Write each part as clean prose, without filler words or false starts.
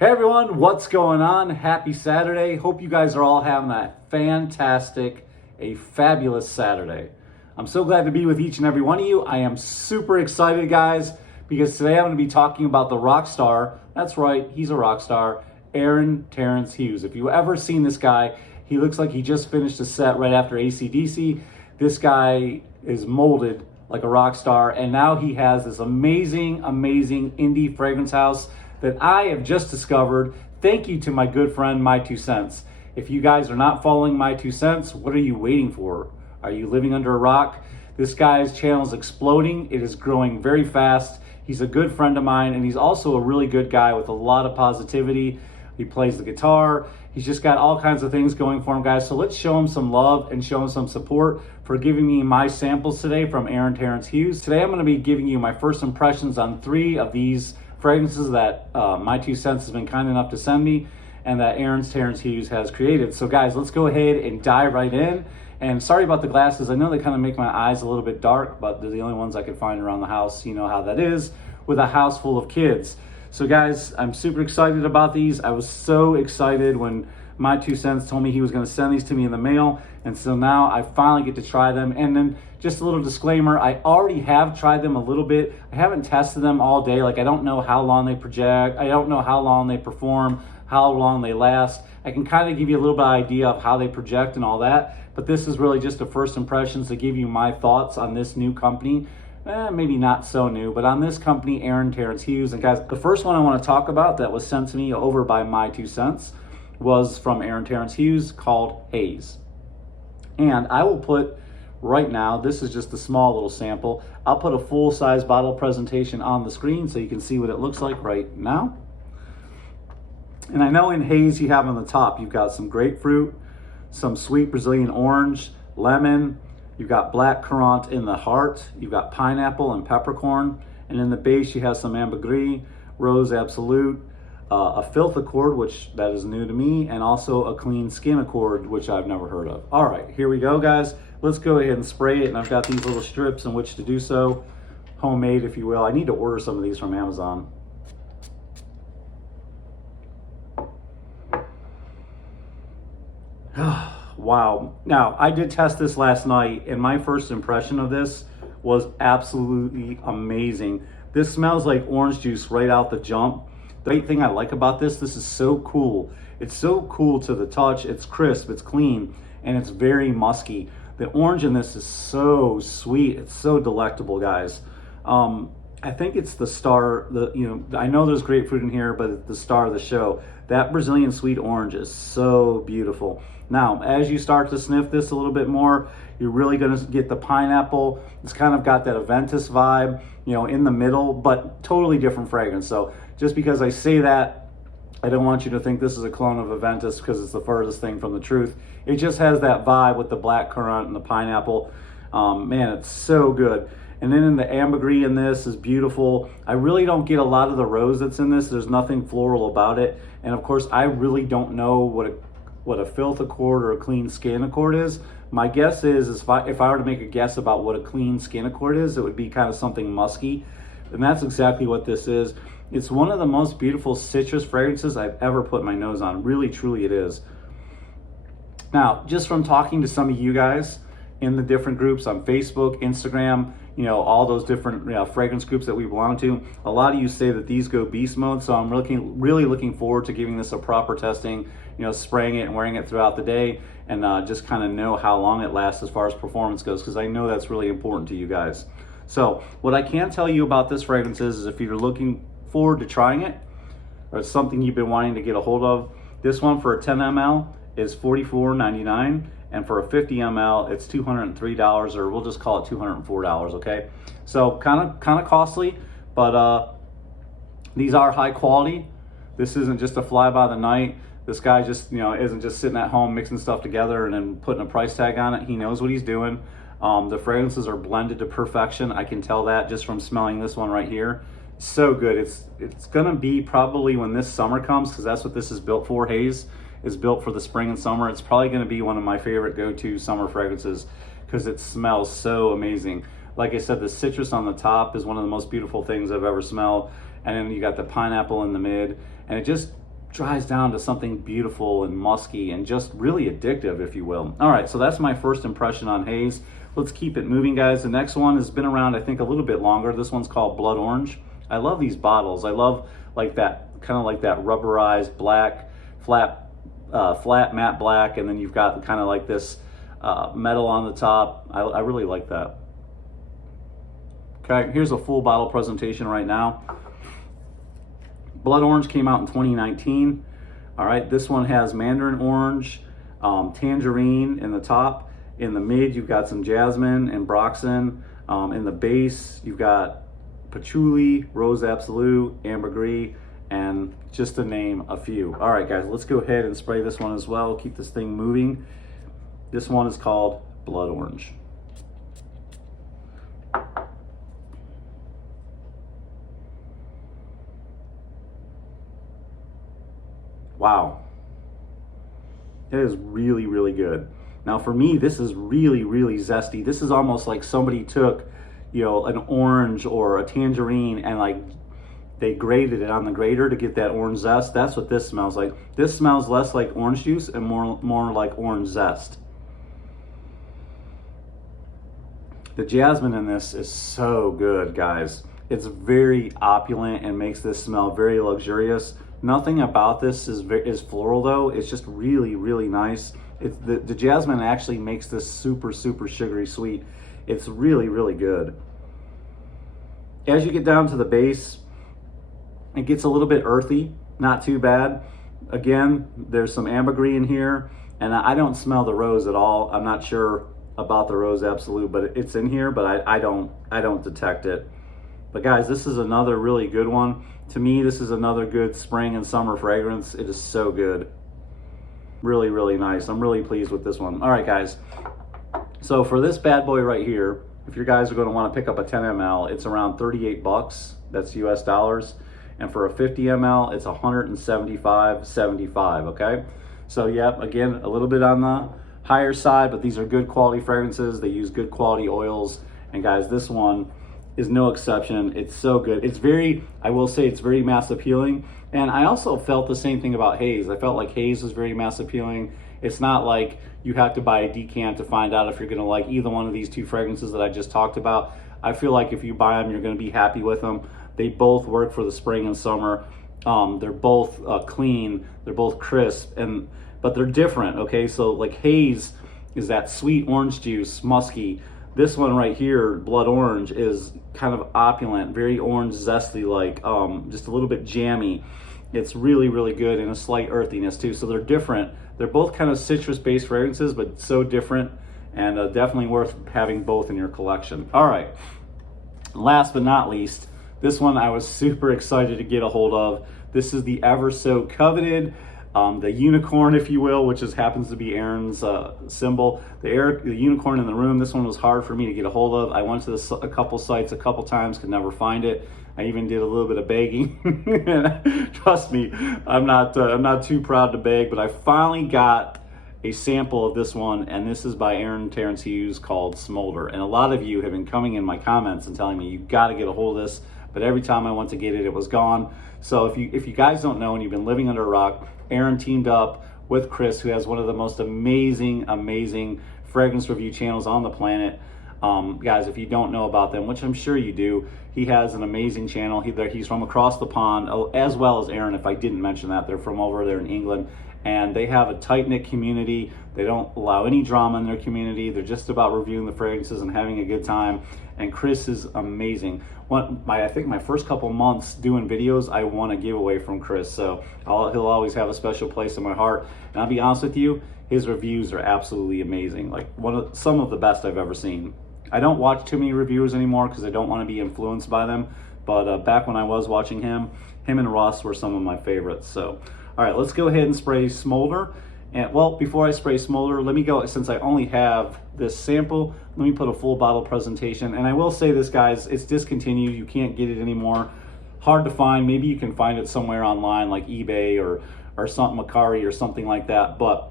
Hey everyone, what's going on? Happy Saturday. Hope you guys are all having a fantastic, a fabulous Saturday. I'm so glad to be with each and every one of you. I am super excited, guys, because today I'm going to be talking about the rock star. That's right, he's a rock star, Terence Hughes. If you've ever seen this guy, he looks like he just finished a set right after AC/DC. This guy is molded like a rock star, and now he has this amazing indie fragrance house that I have just discovered. Thank you to my good friend, My Two Cents. If you guys are not following My Two Cents, what are you waiting for? Are you living under a rock? This guy's channel is exploding. It is growing very fast. He's a good friend of mine, and he's also a really good guy with a lot of positivity. He plays the guitar. He's just got all kinds of things going for him, guys. So let's show him some love and show him some support for giving me my samples today from Terence Hughes. Today I'm going to be giving you my first impressions on 3 of these fragrances that My Two Cents has been kind enough to send me and that Terence Hughes has created. So guys, let's go ahead and dive right in. And sorry about the glasses. I know they kind of make my eyes a little bit dark, but they're the only ones I could find around the house. You know how that is with a house full of kids. So guys, I'm super excited about these. I was so excited when My Two Cents told me he was going to send these to me in the mail. And so now I finally get to try them. And then just a little disclaimer, I already have tried them a little bit. I haven't tested them all day. Like, I don't know how long they project. I don't know how long they perform, how long they last. I can kind of give you a little bit of idea of how they project and all that. But this is really just a first impressions to give you my thoughts on this new company. Maybe not so new, but on this company, Terence Hughes. And guys, the first one I want to talk about that was sent to me over by My Two Cents was from Terence Hughes, called Haze. And I will put right now, this is just a small little sample. I'll put a full-size bottle presentation on the screen so you can see what it looks like right now. And I know in Haze you have on the top, you've got some grapefruit, some sweet Brazilian orange, lemon, you've got black currant in the heart, you've got pineapple and peppercorn, and in the base you have some ambergris, rose absolute, a filth accord, which that is new to me, and also a clean skin accord, which I've never heard of. All right, here we go, guys. Let's go ahead and spray it, and I've got these little strips in which to do so, homemade, if you will. I need to order some of these from Amazon. Wow. Now, I did test this last night, and my first impression of this was absolutely amazing. This smells like orange juice right out the jump. The great thing I like about this is so cool. It's so cool to the touch. It's crisp, it's clean, and it's very musky. The orange in this is so sweet. It's so delectable, guys. I think it's the star. I know there's grapefruit in here, but it's the star of the show. That Brazilian sweet orange is so beautiful. Now, as you start to sniff this a little bit more, you're really going to get the pineapple. It's kind of got that Aventus vibe, in the middle, but totally different fragrance. So just because I say that, I don't want you to think this is a clone of Aventus because it's the furthest thing from the truth. It just has that vibe with the black currant and the pineapple. Man, it's so good. And then in the ambergris in this is beautiful. I really don't get a lot of the rose that's in this. There's nothing floral about it. And of course, I really don't know what a filth accord or a clean skin accord is. My guess is if I were to make a guess about what a clean skin accord is, it would be kind of something musky. And that's exactly what this is. It's one of the most beautiful citrus fragrances I've ever put my nose on. Really, truly it is. Now, just from talking to some of you guys in the different groups on Facebook, Instagram, all those different fragrance groups that we belong to, a lot of you say that these go beast mode. So I'm really looking forward to giving this a proper testing, spraying it and wearing it throughout the day, and just kind of know how long it lasts as far as performance goes, because I know that's really important to you guys. So what I can tell you about this fragrance is if you're looking forward to trying it, or it's something you've been wanting to get a hold of, this one for a 10 ml is $44.99, and for a 50 ml it's $203, or we'll just call it $204. Okay, so kind of costly, but these are high quality. This isn't just a fly by the night. This guy just isn't just sitting at home mixing stuff together and then putting a price tag on it. He knows what he's doing. The fragrances are blended to perfection. I can tell that just from smelling this one right here. So good. It's gonna be probably when this summer comes, because that's what this is built for. Haze is built for the spring and summer. It's probably gonna be one of my favorite go-to summer fragrances because it smells so amazing. Like I said, the citrus on the top is one of the most beautiful things I've ever smelled, and then you got the pineapple in the mid, and dries down to something beautiful and musky and just really addictive, if you will. All right, so that's my first impression on Haze. Let's keep it moving, guys. The next one has been around, I think, a little bit longer. This one's called Blood Orange. I love these bottles. I love like that, kind of like that rubberized black, flat matte black, and then you've got kind of like this metal on the top. I really like that. Okay, here's a full bottle presentation right now. Blood Orange came out in 2019. All right, this one has mandarin orange, tangerine in the top. In the mid, you've got some jasmine and broxin. In the base, you've got patchouli, rose absolute, ambergris, and just to name a few. All right, guys, let's go ahead and spray this one as well. Keep this thing moving. This one is called Blood Orange. Wow. It is really, really good. Now for me, this is really, really zesty. This is almost like somebody took, you know, an orange or a tangerine and like they grated it on the grater to get that orange zest. That's what this smells like. This smells less like orange juice and more like orange zest. The jasmine in this is so good, guys. It's very opulent and makes this smell very luxurious. Nothing about this is floral though. It's just really, really nice. The jasmine actually makes this super, super sugary sweet. It's really, really good. As you get down to the base, it gets a little bit earthy, not too bad. Again, there's some ambergris in here, and I don't smell the rose at all. I'm not sure about the rose absolute, but it's in here, but I don't detect it. But guys, this is another really good one. To me, this is another good spring and summer fragrance. It is so good. Really, really nice. I'm really pleased with this one. All right, guys. So for this bad boy right here, if you guys are going to want to pick up a 10 ml, it's around 38 bucks. That's US dollars. And for a 50 ml, it's 175.75, okay? So yeah, again, a little bit on the higher side, but these are good quality fragrances. They use good quality oils. And guys, this one is no exception. It's so good. It's very, I will say, it's very mass appealing. And I also felt the same thing about Haze. I felt like Haze was very mass appealing. It's not like you have to buy a decant to find out if you're gonna like either one of these two fragrances that I just talked about. I feel like if you buy them, you're gonna be happy with them. They both work for the spring and summer. They're both clean, they're both crisp, but they're different, okay? So like Haze is that sweet orange juice, musky. This one right here, Blood Orange, is kind of opulent, very orange zesty, like just a little bit jammy. It's really, really good, and a slight earthiness too. So they're different. They're both kind of citrus-based fragrances, but so different, and definitely worth having both in your collection. All right, last but not least, this one I was super excited to get a hold of. This is the ever so coveted, the unicorn, if you will, which happens to be Aaron's symbol. The unicorn in the room. This one was hard for me to get a hold of. I went to a couple sites a couple times, could never find it. I even did a little bit of begging. Trust me, I'm not too proud to beg, but I finally got a sample of this one, and this is by Terence Hughes, called Smolder. And a lot of you have been coming in my comments and telling me you got to get a hold of this, but every time I went to get it, it was gone. So if you guys don't know and you've been living under a rock, Aaron teamed up with Chris, who has one of the most amazing fragrance review channels on the planet. Guys, if you don't know about them, which I'm sure you do, he has an amazing channel. He's from across the pond, as well as Aaron, if I didn't mention that. They're from over there in England, and they have a tight-knit community. They don't allow any drama in their community. They're just about reviewing the fragrances and having a good time. And Chris is amazing. I think my first couple months doing videos, I won a giveaway from Chris, so he'll always have a special place in my heart. And I'll be honest with you, his reviews are absolutely amazing. Like some of the best I've ever seen. I don't watch too many reviewers anymore because I don't want to be influenced by them. But back when I was watching him and Russ were some of my favorites. So, all right, let's go ahead and spray Smolder. And well, before I spray Smolder, let me go, since I only have this sample, let me put a full bottle presentation. And I will say this, guys, it's discontinued. You can't get it anymore. Hard to find. Maybe you can find it somewhere online like eBay or something, Macari or something like that. But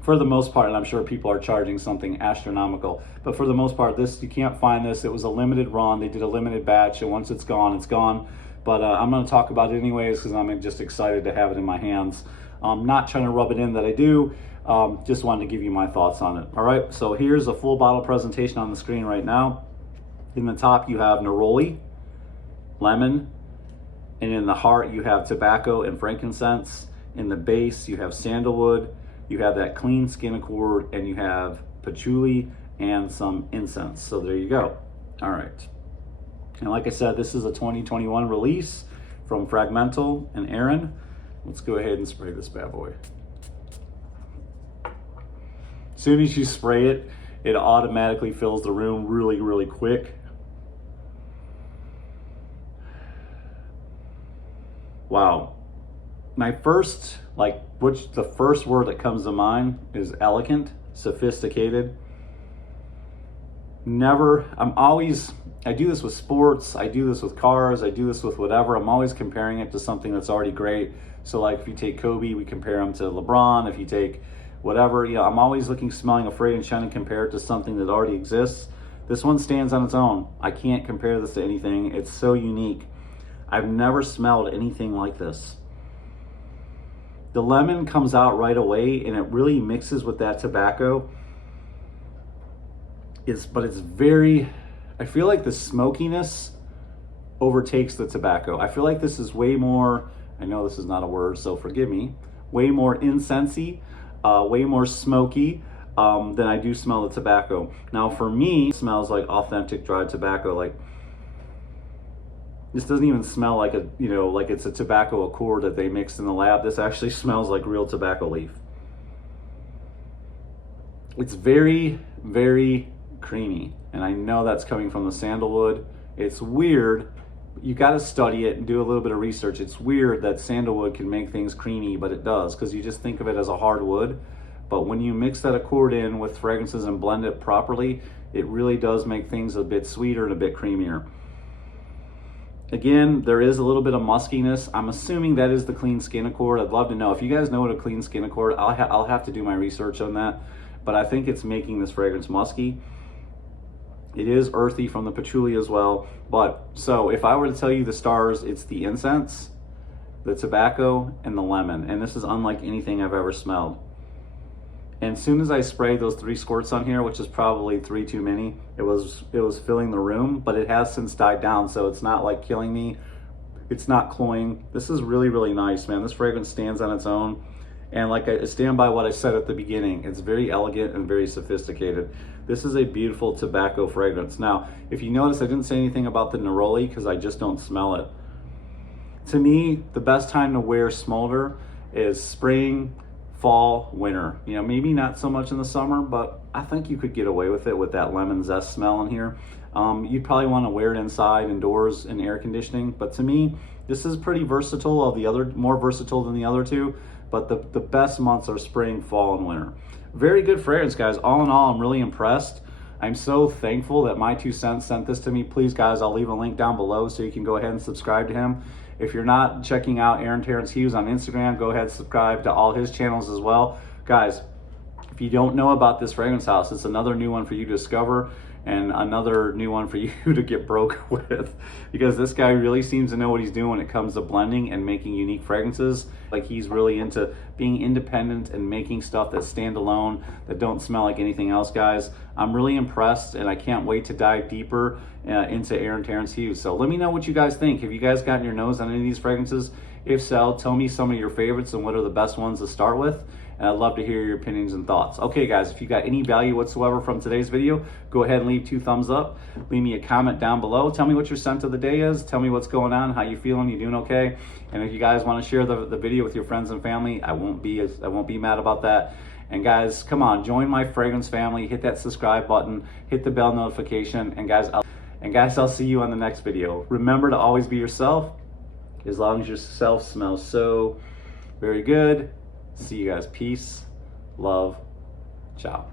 for the most part, and I'm sure people are charging something astronomical, but for the most part, you can't find this. It was a limited run. They did a limited batch, and once it's gone, it's gone. but I'm going to talk about it anyways because I'm just excited to have it in my hands. I'm not trying to rub it in that I do, just wanted to give you my thoughts on it. All right, so here's a full bottle presentation on the screen right now. In the top you have neroli, lemon, and in the heart you have tobacco and frankincense. In the base you have sandalwood, you have that clean skin accord, and you have patchouli and some incense. So there you go. All right. And like I said, this is a 2021 release from Fragmental and Aaron. Let's go ahead and spray this bad boy. As soon as you spray it, it automatically fills the room really, really quick. Wow. My first, the first word that comes to mind is elegant, sophisticated. I do this with sports, I do this with cars, I do this with whatever. I'm always comparing it to something that's already great. So like if you take Kobe, we compare him to LeBron. If you take whatever, I'm always smelling a fragrance trying to compare it to something that already exists. This one stands on its own. I can't compare this to anything. It's so unique. I've never smelled anything like this. The lemon comes out right away and it really mixes with that tobacco. But it's very, I feel like the smokiness overtakes the tobacco. I feel like this is way more, I know this is not a word, so forgive me, way more incensey, way more smoky than I do smell the tobacco. Now for me, it smells like authentic dried tobacco. This doesn't even smell like like it's a tobacco accord that they mixed in the lab. This actually smells like real tobacco leaf. It's very, very creamy, and I know that's coming from the sandalwood. It's weird. You got to study it and do a little bit of research. It's weird that sandalwood can make things creamy, but it does, because you just think of it as a hard wood. But when you mix that accord in with fragrances and blend it properly, it really does make things a bit sweeter and a bit creamier. Again, there is a little bit of muskiness. I'm assuming that is the clean skin accord. I'd love to know. If you guys know what a clean skin accord, I'll have to do my research on that. But I think it's making this fragrance musky. It is earthy from the patchouli as well. So if I were to tell you the stars, it's the incense, the tobacco, and the lemon. And this is unlike anything I've ever smelled. And as soon as I sprayed those 3 squirts on here, which is probably 3 too many, it was filling the room, but it has since died down, so it's not like killing me. It's not cloying. This is really, really nice, man. This fragrance stands on its own. And I stand by what I said at the beginning. It's very elegant and very sophisticated. This is a beautiful tobacco fragrance. Now, if you notice, I didn't say anything about the neroli because I just don't smell it. To me, the best time to wear Smolder is spring, fall, winter. Maybe not so much in the summer, but I think you could get away with it with that lemon zest smell in here. You'd probably want to wear it inside, indoors, in air conditioning. But to me, this is pretty versatile. More versatile than the other two. But the best months are spring, fall, and winter. Very good fragrance, guys. All in all, I'm really impressed. I'm so thankful that My 2 Cents sent this to me. Please, guys, I'll leave a link down below so you can go ahead and subscribe to him. If you're not checking out Terence Hughes on Instagram, go ahead and subscribe to all his channels as well. Guys, if you don't know about this fragrance house, it's another new one for you to discover and another new one for you to get broke with, because this guy really seems to know what he's doing when it comes to blending and making unique fragrances. He's really into being independent and making stuff that stand alone, that don't smell like anything else, guys. I'm really impressed, and I can't wait to dive deeper into Terence Hughes. So let me know what you guys think. Have you guys gotten your nose on any of these fragrances? If so, tell me some of your favorites and what are the best ones to start with. And I'd love to hear your opinions and thoughts. Okay, guys, if you got any value whatsoever from today's video, go ahead and leave 2 thumbs up. Leave me a comment down below. Tell me what your scent of the day is. Tell me what's going on, how you feeling, you doing okay? And if you guys want to share the video with your friends and family, I won't be mad about that. And guys, come on, join my fragrance family. Hit that subscribe button. Hit the bell notification. And guys, I'll see you on the next video. Remember to always be yourself, as long as yourself smells so very good. See you guys. Peace, love, ciao.